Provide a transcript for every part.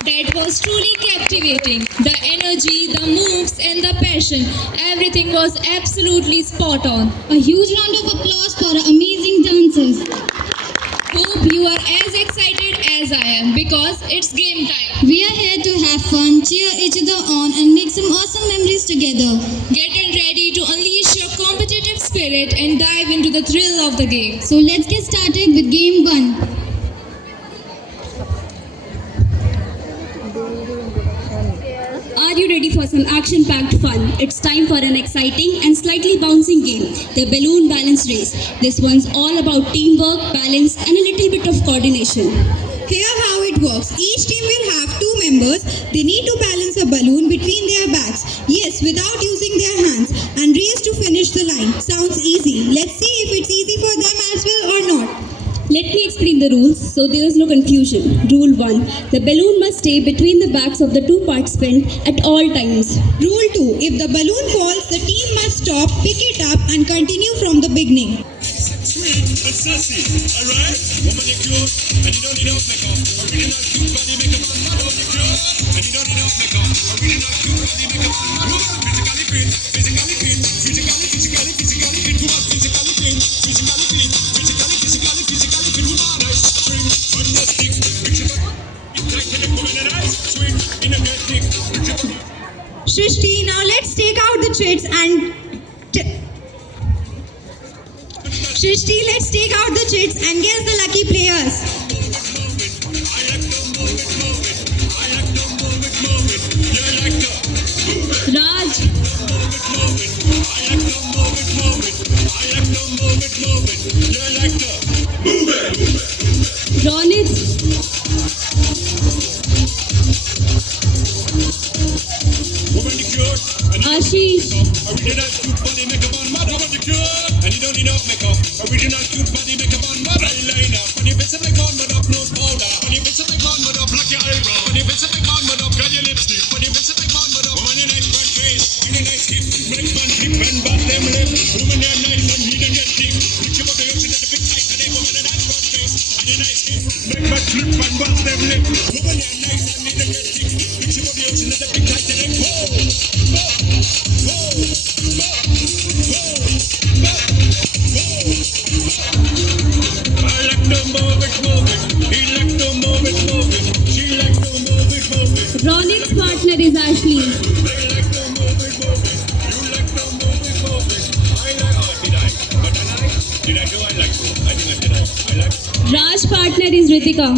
That was truly captivating. The energy, the moves, and the passion. Everything was absolutely spot on. A huge round of applause for our amazing dancers. Hope you are as excited as I am because it's game time. We are here to have fun, cheer each other on, and make some awesome memories together. Getting ready to unleash your competitive spirit and dive into the thrill of the game. So let's get started with game 1. Are you ready for some action-packed fun? It's time for an exciting and slightly bouncing game, the balloon balance race. This one's all about teamwork, balance, and a little bit of coordination. Here how it works. Each team will have 2 members. They need to balance a balloon between their backs. Yes, without using their hands, and race to finish the line. Sounds easy. Let's see if it's easy for them as well or not. Let me explain the rules so there is no confusion. Rule 1. The balloon must stay between the backs of the 2 participants at all times. Rule 2. If the balloon falls, the team must stop, pick it up and continue from the beginning. Sweet and sassy, alright? Woman, you're cute, and you don't need no makeup. Original cute body makeup on mad. Woman, you're cute, and you don't need no makeup. Original cute body makeup on mad. Physically fit, physically fit, physically fit, woman, physically fit, physically fit, physically fit, woman, nice, string, on the stick, picture, like when you come in a nice, sweet, in a good stick, picture. Shrishti, now let's take out the treats and... Shrishti, let's take out the chits and guess the lucky players. Raj, Ronit, Ashish, and you don't need no makeup. Original cute body makeup on mud. Eyeliner. Funny face make on mud up nose powder. Funny face make on mud up black your eyebrow. Funny face make on mud up red your lipstick. Funny face make on mud up woman your nice front face. And your nice hip. Make fun hip and back them lip. Woman your nice and need and get thick. Put your body up to the big tight and woman your nice front face. And your nice hip. Make fun flip and back them lip. Woman your nice and need and get thick. Put your body up to the big tight and Ronit's partner is Ashley. Raj's partner is Ritika.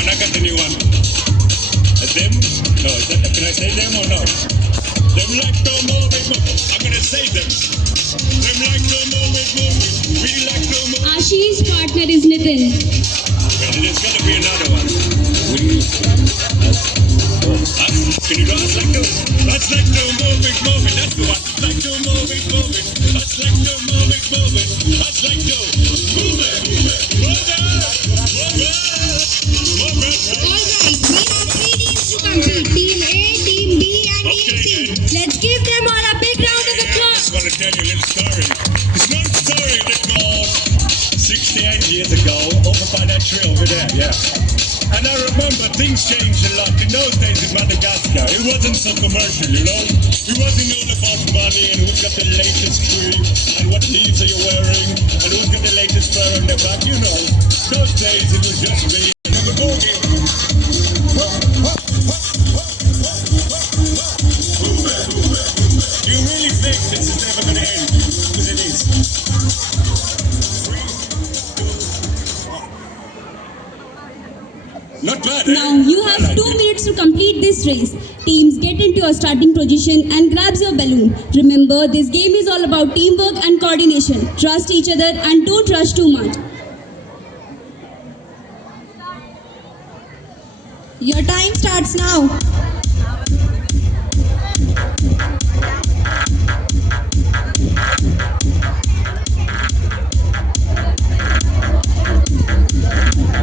I got the new one. Them? No, can I say them or no? Them like to move it, move it. I'm gonna say them. Them like to move it, move it. We like to move it. Ashi's partner is Nitin. Well, there's gotta be another one. Can you go? That's like to move it, move it. That's the one. Like to move it, move it. That's like to move it, move it. That's like to move it, move it, move it, move it, move it. Alright, we have three teams to compete. Team A, Team B and Team C. Let's give them all a big round of I applause. just want to tell you a little story. It's not a story that goes 68 years ago over by that tree over there, yeah. And I remember things changed a lot. In those days in Madagascar, it wasn't so commercial, you know? It wasn't all about money and who's got the latest tree and what leaves are you wearing and who's got the latest fur on their back, you know? Those days it was just me and the boogie. Do you really think this is never going to end? Because it is. Not bad, eh? Now you I have like 2 it. minutes to complete this race. Teams get into a starting position and grabs your balloon. Remember, this game is all about teamwork and coordination. Trust each other and don't rush too much. Your time starts now.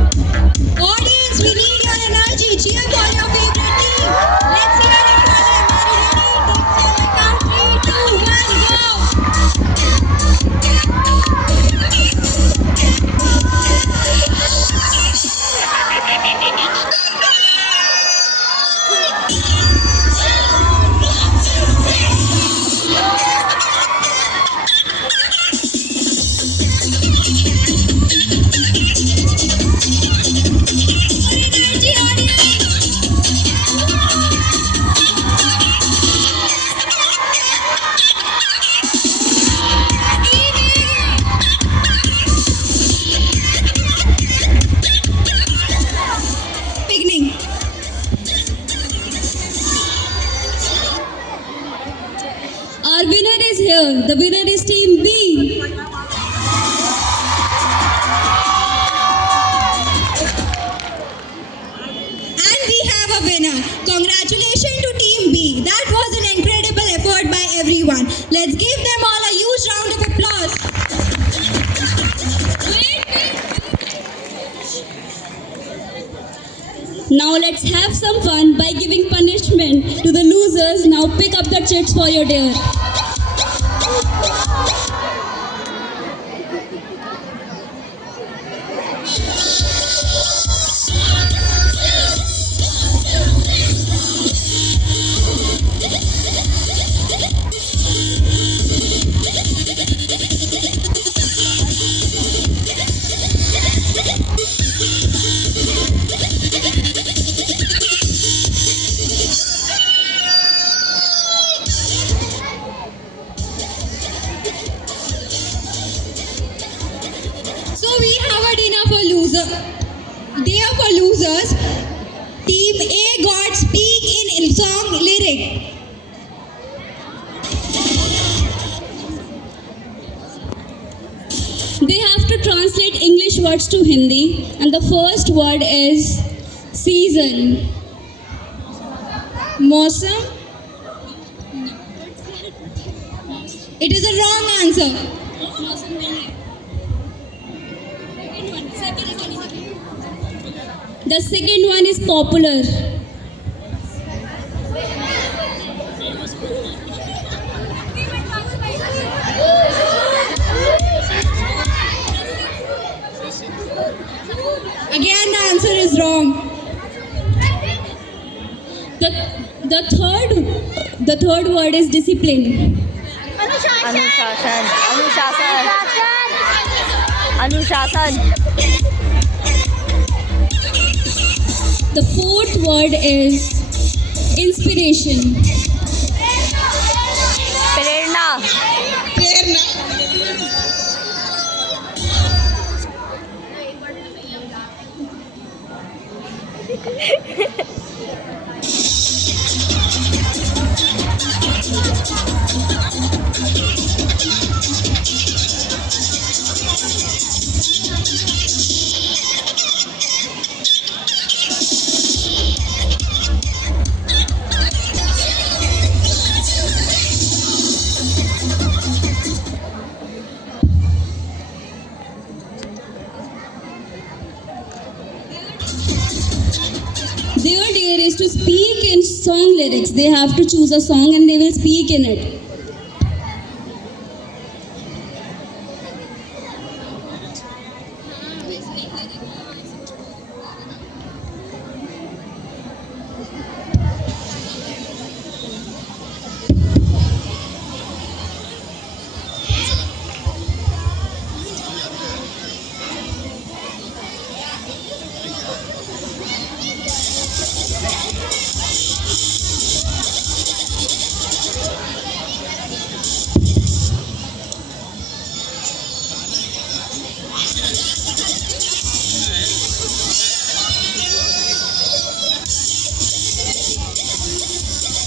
Audience, we need your energy. Cheer for your favorite team. Let's hear it for them. Are you ready? Team 7, count 3, 2, 1, go. Beginning. Our winner is here. The winner is Team B. And we have a winner. Congratulations to Team B. That was an incredible effort by everyone. Let's give them all a huge round of applause. Now let's have some fun by giving punishment to the losers. Now pick up the chits for your dare. So we have a dinner for losers. Dinner for losers. Team A got speak in song lyric. They have to translate English words to Hindi, and the first word is season. Mosam. It is a wrong answer. The second one is popular. Again, the answer is wrong. The third word is discipline. अनुशासन अनुशासन अनुशासन The fourth word is inspiration. Prerna Their dare is to speak in song lyrics. They have to choose a song and they will speak in it.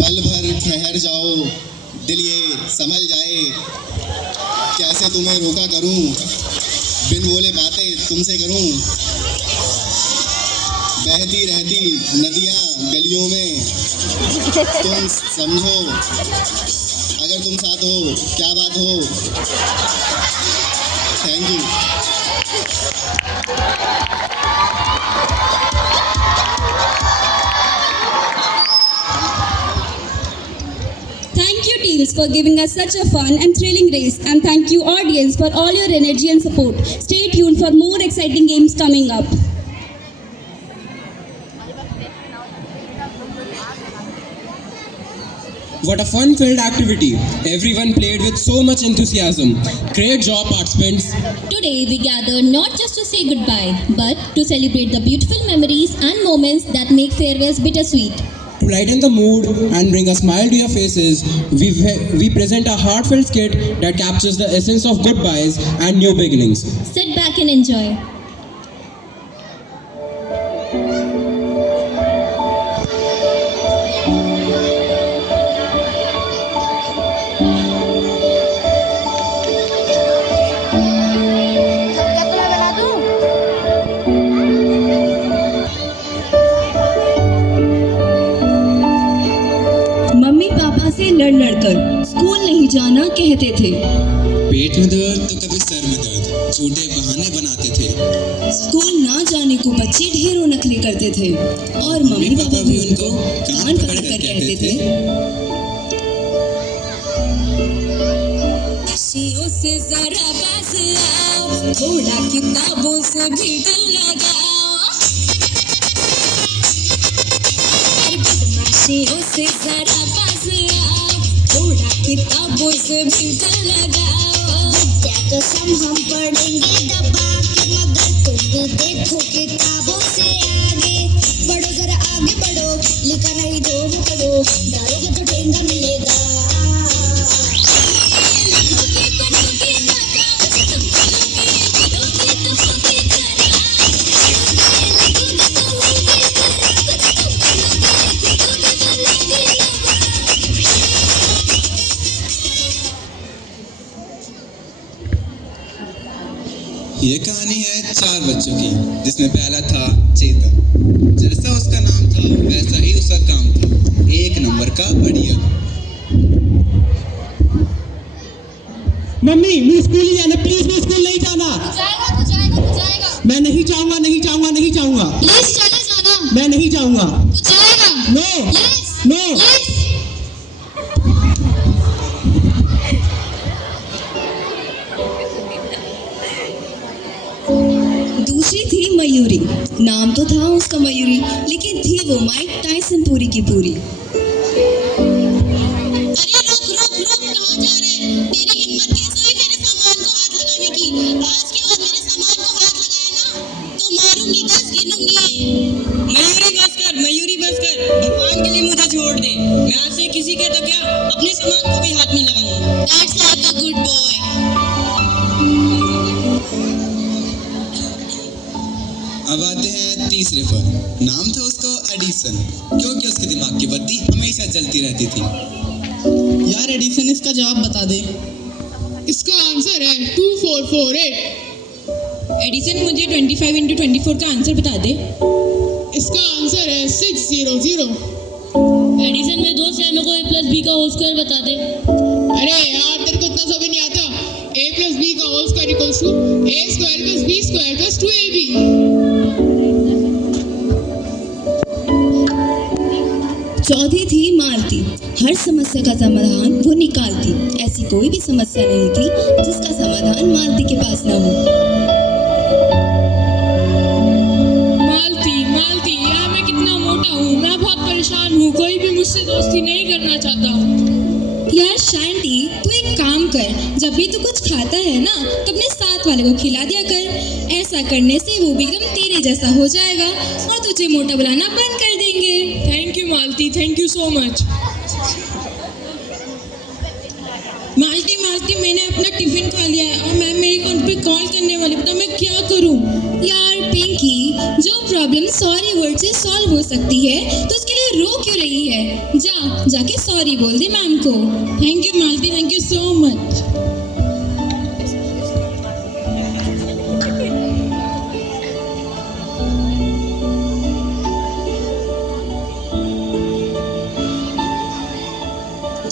पल भर ठहर जाओ, दिल ये संभल जाए, कैसे तुम्हें रोका करूं, बिन बोले बातें तुमसे करूं। बहती रहती नदियां गलियों में, तुम समझो अगर तुम साथ हो क्या बात हो। Thank you. Thank you teams for giving us such a fun and thrilling race, and thank you audience for all your energy and support. Stay tuned for more exciting games coming up. What a fun-filled activity. Everyone played with so much enthusiasm. Great job, participants. Today we gather not just to say goodbye, but to celebrate the beautiful memories and moments that make farewells bittersweet. To lighten the mood and bring a smile to your faces, we present a heartfelt skit that captures the essence of goodbyes and new beginnings. Sit back and enjoy. लड़ लड़कर school नहीं जाना कहते थे। पेट में दर्द तो कभी सर में दर्द, झूठे बहाने बनाते थे। स्कूल ना जाने को बच्चे ढेरों नखरे करते थे और मम्मी पापा भी उनको कान पकड़ कर कहते थे, खुशियों से जरा पास आओ, थोड़ा किताबों से भी दिल लगाओ, खुशियों से जरा पास आओ, थोड़ा किताबों से भी दिल लगाओ। विद्या कसम हम पढ़ेंगे दबा के, मगर तुम भी देखो किताबों से आगे बढ़ो, जरा आगे बढ़ो, लिखा नहीं जो भी पढ़ो, डालोगे तो ठेंगा मिलेगा। ये कहानी है 4 बच्चों की, जिसमें पहला था चेतन। जैसा उसका नाम था वैसा ही उसका काम था, 1 नंबर का बढ़िया। मम्मी मुझे स्कूल नहीं जाना, प्लीज मुझे स्कूल नहीं जाना। जाएगा। मैं नहीं जाऊंगा, नहीं जाऊंगा, नहीं जाऊंगा। प्लीज चले जाना। मैं नहीं जाऊंगा। तू जाएगा। No no. दूसरी थी मयूरी। नाम तो था उसका मयूरी, लेकिन थी वो माइक टायसन पूरी की पूरी। अरे रुक रुक रुक, कहाँ जा रहे हैं? तेरी हिम्मत कैसे हुई मेरे सामान को हाथ लगाने की? आज के बाद मेरे सामान को हाथ लगाया ना तो मारूंगी, 10 गिनूंगी। मयूरी बस कर, भगवान के लिए मुझे छोड़ दे। मैं आज से किसी के तो क्या अपने सामान को भी हाथ नहीं लगाऊंगा। That's like a good boy. अब आते हैं तीसरे पर। नाम था उसका एडिसन, क्योंकि उसके दिमाग की बत्ती हमेशा जलती रहती थी। यार एडिसन, इसका जवाब बता दे। इसका आंसर है 2448। एडिसन, मुझे 25 इंटू 24 का आंसर बता दे। इसका आंसर है 600। एडिसन, मेरे दोस्त है, मेरे को a प्लस बी का होल स्क्वायर बता दे। अरे यार, तेरे को इतना सब नहीं आता। a प्लस बी का whole square equals to a square plus b square plus 2ab। चौथी थी मालती। हर समस्या का समाधान वो निकालती। ऐसी कोई भी समस्या नहीं थी जिसका समाधान मालती के पास ना हो। मालती यार, मैं कितना मोटा हूँ, मैं बहुत परेशान हूँ, कोई भी मुझसे दोस्ती नहीं करना चाहता। यार शांति, तू एक काम कर, जब भी तू कुछ खाता है ना तो अपने साथ वाले को खिला दिया कर। ऐसा करने से वो भी एकदम तेरे जैसा हो जाएगा और तुझे मोटा बुलाना बंद कर देंगे। Thank you Malti, thank you so much. Malti, मैंने अपना टिफिन खा लिया है और मैम मेरे अकाउंट पे कॉल करने वाली, बता मैं क्या करूं? यार पिंकी, जो प्रॉब्लम सॉरी वर्ड से सॉल्व हो सकती है तो उसके लिए रो क्यों रही है? जाके सॉरी बोल दे मैम को। Thank you Malti, thank you so much.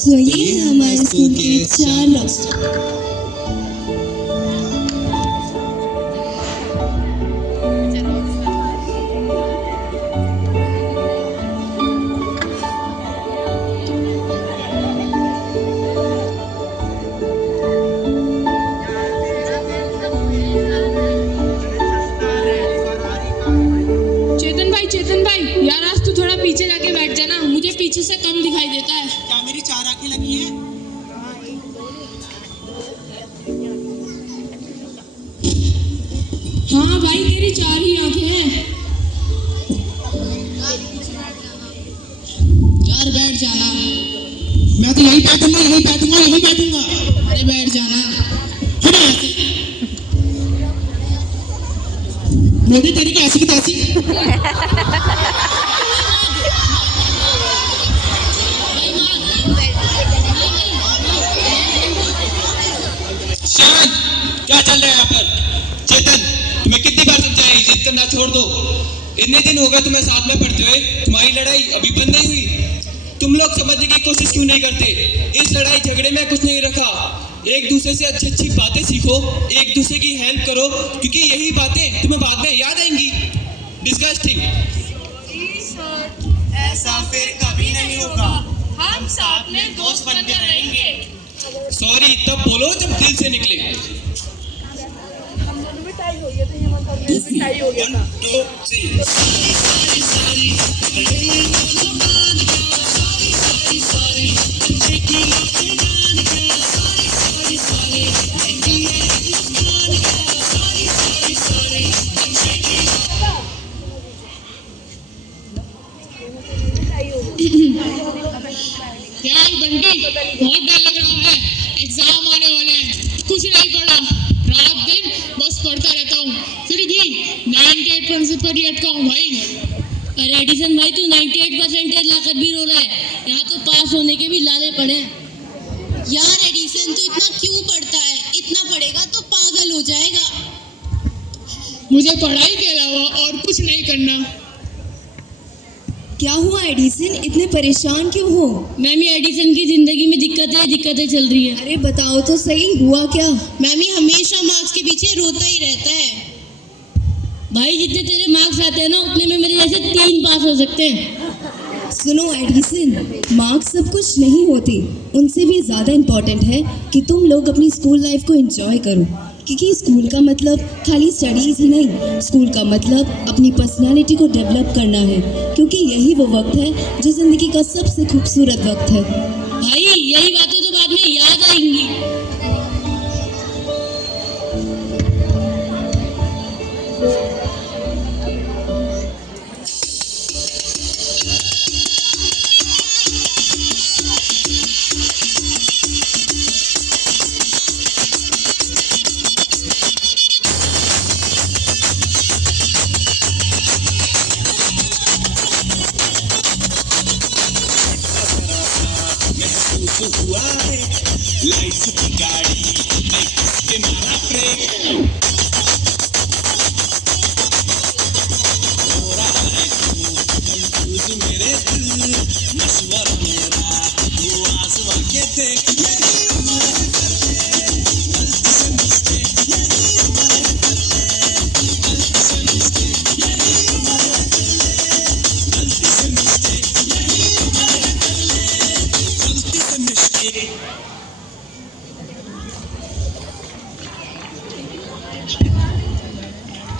तो ये हमारे स्कूल के 4 लोग। चेतन भाई यार, आज तू थोड़ा पीछे जाके बैठ जाना, मुझे पीछे से कम दिखाई देता है। क्या मेरी 4 आंखें लगी हैं? हाँ भाई, तेरी 4 ही आंखें हैं। यार बैठ जाना। मैं तो यही बैठूंगा। अरे बैठ जाना। मोदी तेरी कैसी की तैसी। शान, क्या चल रहा है यहाँ पर? चेतन, तुम्हें कितनी बार समझाया जिद करना छोड़ दो। इतने दिन हो गए तुम्हें साथ में पढ़ते हुए, तुम्हारी लड़ाई अभी बंद नहीं हुई। तुम लोग समझने की कोशिश क्यों नहीं करते? इस लड़ाई झगड़े में कुछ नहीं रखा। एक दूसरे से अच्छी अच्छी बातें सीखो, एक दूसरे की हेल्प करो, क्योंकि यही बातें तुम्हें बाद में याद आएंगी। डिस्गस्टिंग। ऐसा फिर कभी नहीं होगा, हम साथ में दोस्त बनकर रहेंगे। सॉरी तब बोलो जब दिल से निकले। 1 2 यार बंटी, बहुत डर लग रहा है। एग्जाम आने वाले हैं, कुछ नहीं पढ़ा, रात दिन बस पढ़ता रहता हूँ, फिर भी 98% पर ही अटका हूँ भाई। अरे एडिसन भाई, तू 98% लाकर भी रो रहा है। यहाँ तो पास होने के भी लाले पड़े हैं। यार एडिसन, तू इतना क्यों पढ़ता है? इतना पढ़ेगा तो पागल हो जाएगा। मुझे पढ़ाई के अलावा और कुछ नहीं करना। क्या हुआ एडिसन, इतने परेशान क्यों हो? मैम, ये एडिसन की जिंदगी में दिक्कतें चल रही है। अरे बताओ तो सही, हुआ क्या? मैम, ये हमेशा मार्क्स के पीछे रोता ही रहता है। भाई, जितने तेरे मार्क्स आते हैं ना, उतने में मेरे जैसे 3 पास हो सकते हैं। सुनो एडिसन, मार्क्स सब कुछ नहीं होते। उनसे भी ज़्यादा इम्पोर्टेंट है कि तुम लोग अपनी स्कूल लाइफ को एंजॉय करो, क्योंकि स्कूल का मतलब खाली स्टडीज़ ही नहीं, स्कूल का मतलब अपनी पर्सनालिटी को डेवलप करना है, क्योंकि यही वो वक्त है जो ज़िंदगी का सबसे खूबसूरत वक्त है। भाई, यही बातें तो बाद में याद आएंगी। लाइट्स की गाड़ी मैं किसके मारा ब्रेक हो रहा है तू कंफ्यूज मेरे दिल मशवरा मेरा तू आजमा के देख यही उम्र है कर ले गलती से मिस्टेक यही उम्र है कर ले गलती से मिस्टेक यही उम्र है कर ले गलती से मिस्टेक यही उम्र है कर ले गलती से मिस्टेक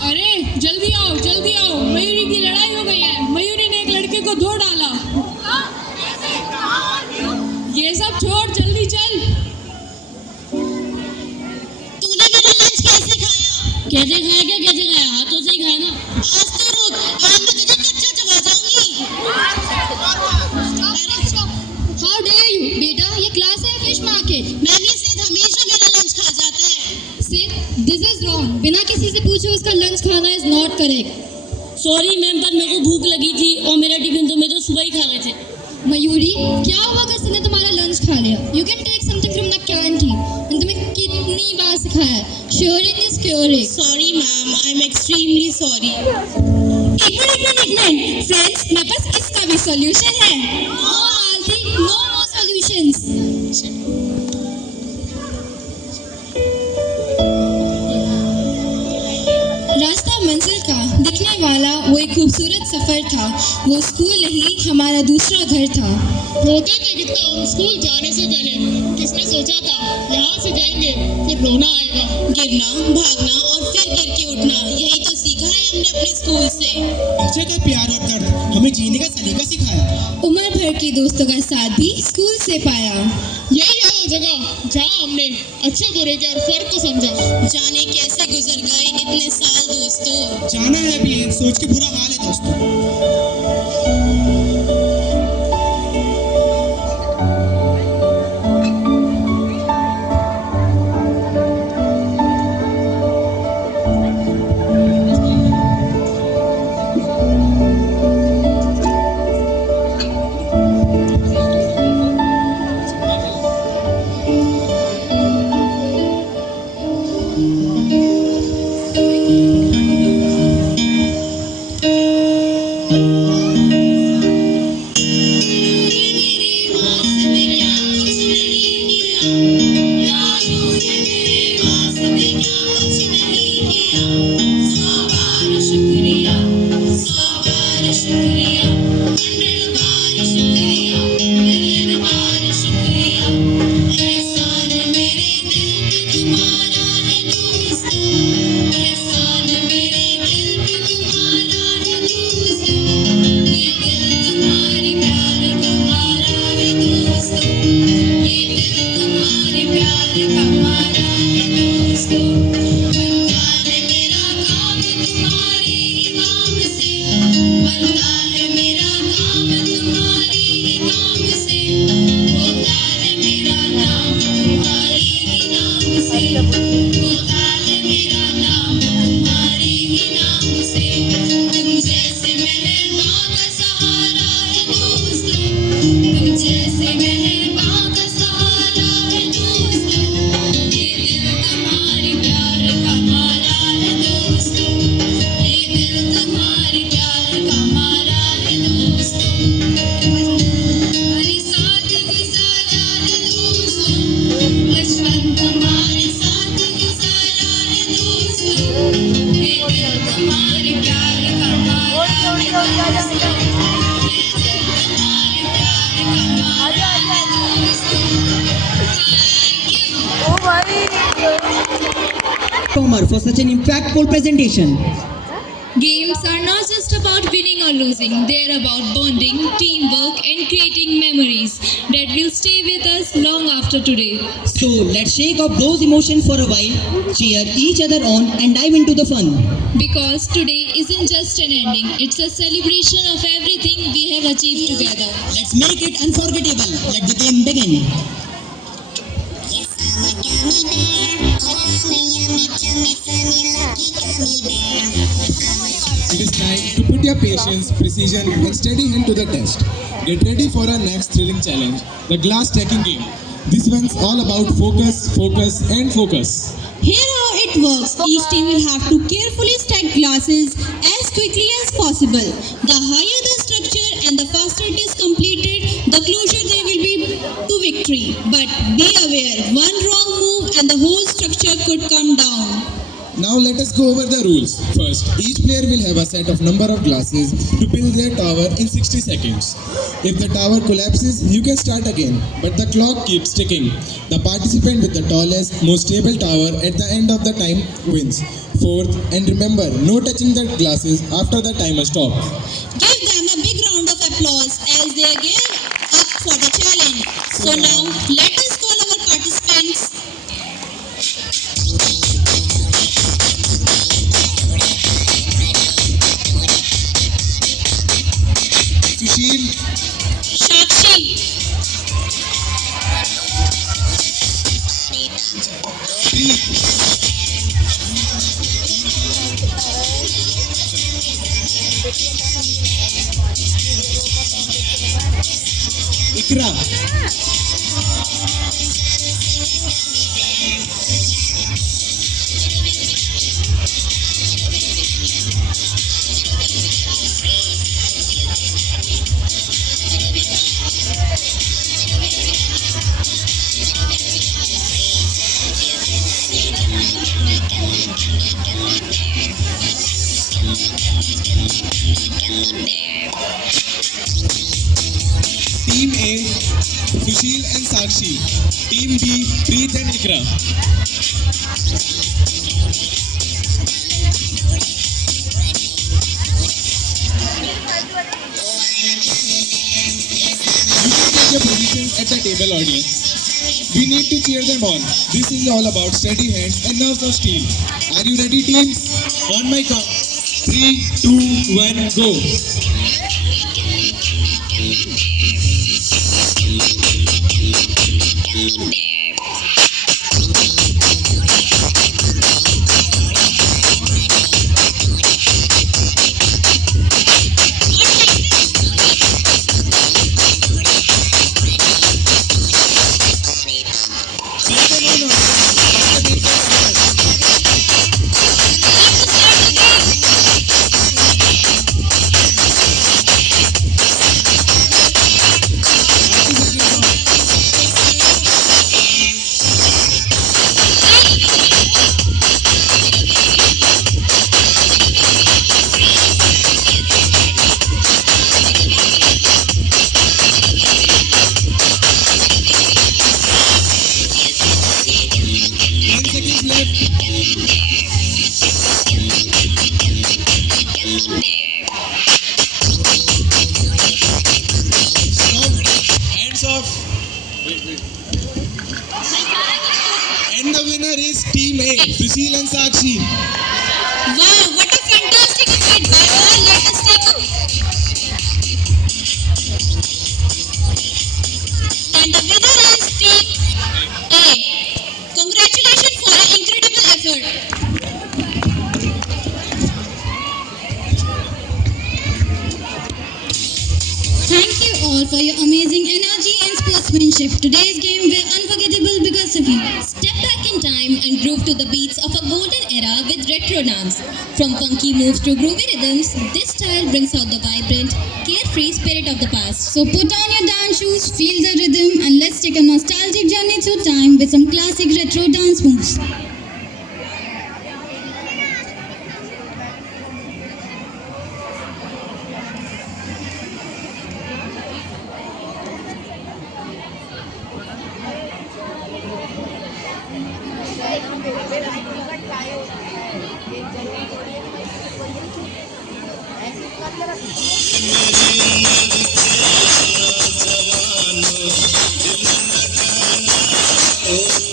अरे जल्दी आओ मयूरी की लड़ाई हो गई है मयूरी ने एक लड़के को धो डाला ये सब छोड़ जल्दी चल तूने मेरा लंच कैसे खाया कैसे खाया हाथों से ही खाया ना। आज तो रुक आज मैं तुझे कच्चा चबा जाऊंगी हाउ डेयर यू बेटा, ये क्लास है फिश मार्केट। मैम ये सिर्फ हमेशा मेरा लंच खा जाता है सिर्फ दिस इज रॉन्ग, बिना किसी से पूछे उसका लंच खाना is not correct. Sorry ma'am, पर मेरे को भूख लगी थी और मेरा टिफिन तो मैं तो सुबह ही खा गए थे। मयूरी, क्या हुआ किसी ने तुम्हारा लंच खा लिया? You can take something from the canteen. मैंने तुम्हें कितनी बार सिखाया है, sharing is curing. Sorry ma'am, I am extremely sorry. एक मिनट फ्रेंड्स, मेरे पास इसका भी सॉल्यूशन है। No Malti, no more solutions. रास्ता मंजिल का दिखने वाला वो एक खूबसूरत सफर था। वो स्कूल नहीं, हमारा दूसरा घर था। रोते थे कितना हम स्कूल जाने से पहले। किसने सोचा था यहाँ से जाएंगे फिर रोना आएगा। गिरना, भागना और फिर गिर के उठना, यही तो सीखा है हमने अपने स्कूल से। बच्चे का प्यार और दर्द हमें जीने का सलीका सिखाया। उम्र भर के दोस्तों का साथ भी स्कूल से पाया। यही है वो जगह जहाँ हमने अच्छे बुरे के और फर्क को समझा। जाने कैसे गुजर गए इतने साल दोस्तों। जाना है अभी, सोच के बुरा हाल है दोस्तों। For such an impactful presentation. Games are not just about winning or losing. They're about bonding, teamwork and creating memories that will stay with us long after today. So let's shake off those emotions for a while, cheer each other on and dive into the fun. Because today isn't just an ending, it's a celebration of everything we have achieved together. Let's make it unforgettable. Let the game begin. It is time to put your patience, precision and steady hand to the test. Get ready for our next thrilling challenge, the glass stacking game. This one's all about focus, focus, and focus. Here how it works. Each team will have to carefully stack glasses as quickly as possible. The higher the structure and the faster it is completed, the closer they will be to victory. But be aware, one wrong move and the whole structure could come down. Now let us go over the rules. First, each player will have a set of number of glasses to build their tower in 60 seconds. If the tower collapses, you can start again, but the clock keeps ticking. The participant with the tallest, most stable tower at the end of the time wins. Fourth, and remember, no touching the glasses after the timer stops. Give them a big round of applause as they gear up for the challenge. So now, let us call our participants. Sushil, Sakshi, Ikra, Team A, Sushil and Sakshi. Team B, Preet and Ikra. You can take your positions at the table, audience. We need to cheer them on. This is all about steady hands and nerves of steel. Are you ready, teams? On my count. 3, 2, 1, go. And the winner is Team A, Sushil and Sakshi. wow, what a fantastic event by all. Let us take a... And the winner is Team A. Congratulations for an incredible effort. Thank you all for your amazing energy and sportsmanship. Today's game were unforgettable because of you. Step back in time and groove to the beats of a golden era with retro dance. From funky moves to groovy rhythms, this style brings out the vibrant, carefree spirit of the past. So put on your dance shoes, feel the rhythm, and let's take a nostalgic journey through time with some classic retro dance moves.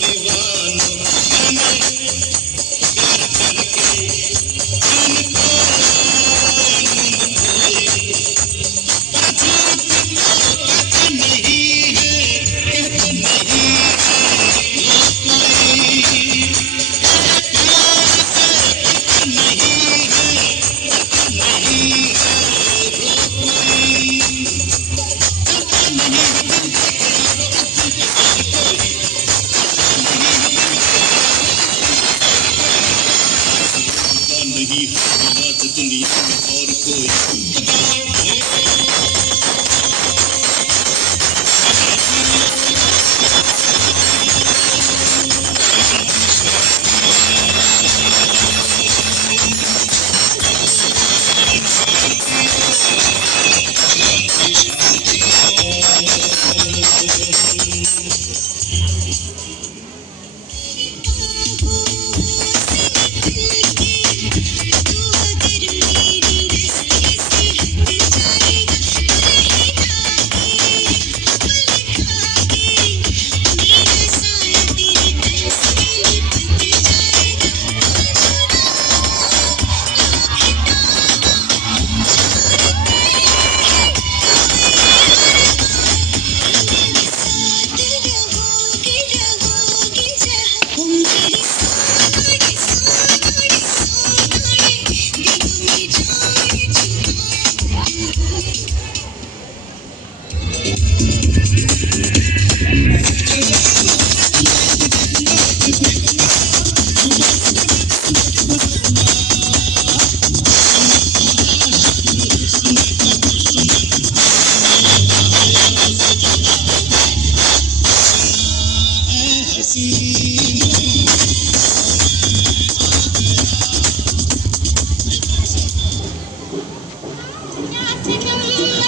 दीवानो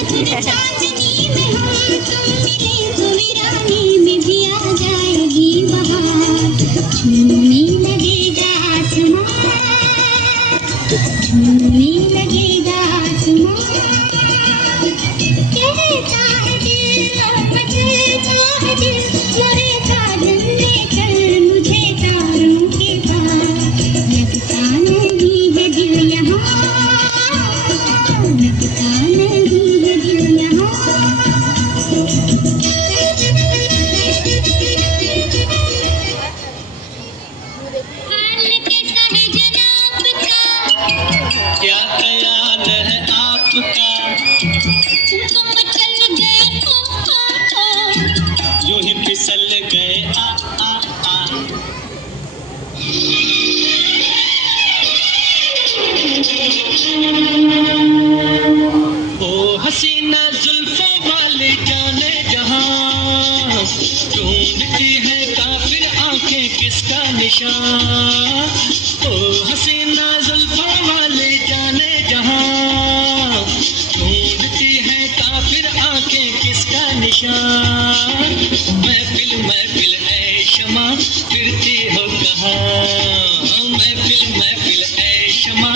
चांदनी में हम तुम मिले तो मेरा नींद भी आ जाएगी बहार छूने लगेगा आसमान छूने लगेगा आसमान कहता है दिल मचलता है दिल मोरे साजन ले चल मुझे तारों के पार लगता नहीं है दिल यहाँ लगता नहीं है दिल यहाँ हाल कैसा है जनाब का क्या ख्याल है आपका तुम मचल गए जो ही फिसल गए आ ओ हसीना जुल्फों वाली जाने जहां ढूंढती है काफिर आंखें किसका निशान ओ हसीना जुल्फों वाली जाने जहां ढूंढती है काफिर आंखें किसका निशान महफिल महफिल ऐ शमा फिरती हो कहाँ महफिल महफिल ऐ शमा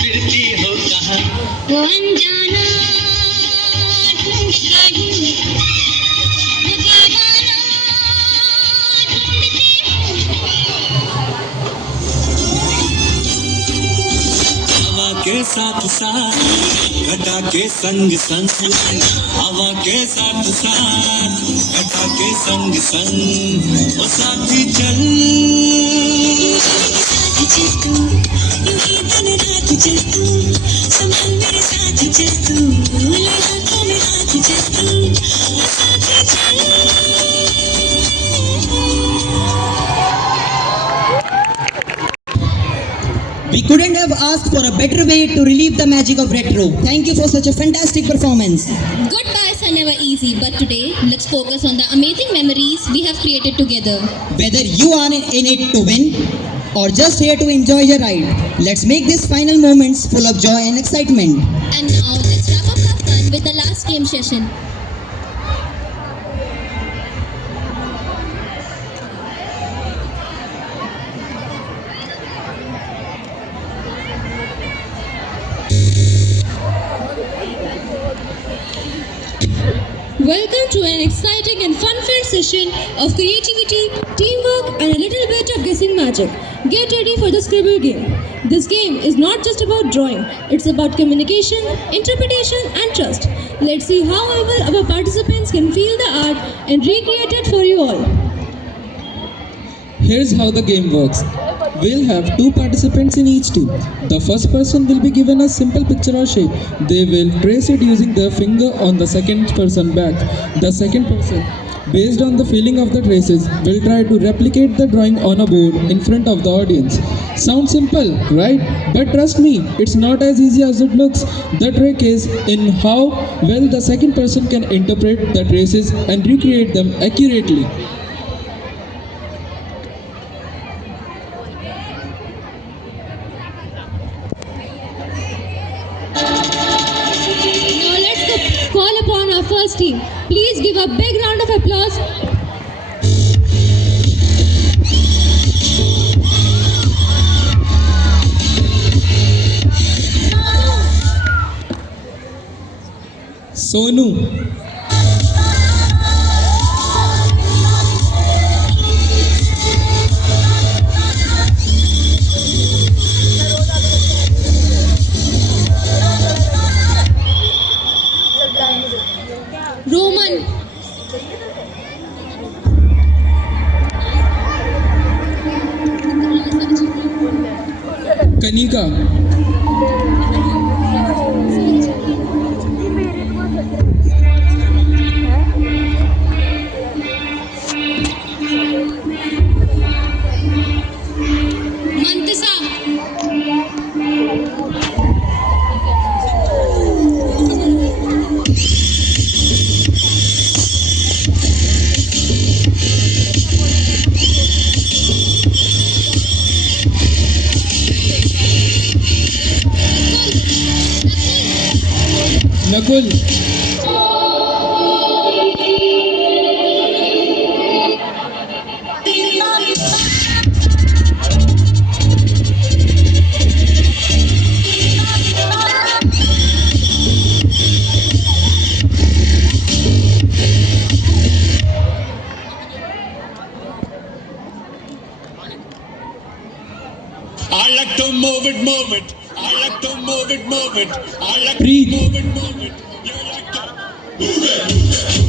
फिरती हो कहाँ वो अनजाना ढूंढते हैं वो दीवाना ढूंढते हैं हवा के साथ साथ घटा के संग संग हवा के साथ साथ घटा के संग संग वो साथी चल चल तू यूं ही दिन रात चल तू संभल मेरे साथ चल तू लगातार में हाथ चल तू साथ चल We couldn't have asked for a better way to relieve the magic of retro. Thank you for such a fantastic performance. Goodbyes are never easy, but today, let's focus on the amazing memories we have created together. Whether you are in it to win or just here to enjoy your ride, let's make these final moments full of joy and excitement. And now, let's wrap up our fun with the last game session. Welcome to an exciting and fun-filled session of creativity, teamwork and a little bit of guessing magic. Get ready for the scribble game. This game is not just about drawing, it's about communication, interpretation and trust. Let's see how well our participants can feel the art and recreate it for you all. Here's how the game works. We'll have two participants in each team. The first person will be given a simple picture or shape. They will trace it using their finger on the second person's back. The second person, based on the feeling of the traces, will try to replicate the drawing on a board in front of the audience. Sounds simple, right? But trust me, it's not as easy as it looks. The trick is in how well the second person can interpret the traces and recreate them accurately. Now let's call upon our first team. Please give a big round of applause. Sonu. Roman. Kanika. Mantisa. it, move it. I like to move it, move it. I like Breathe. to move it, move it. You like to move it, move it.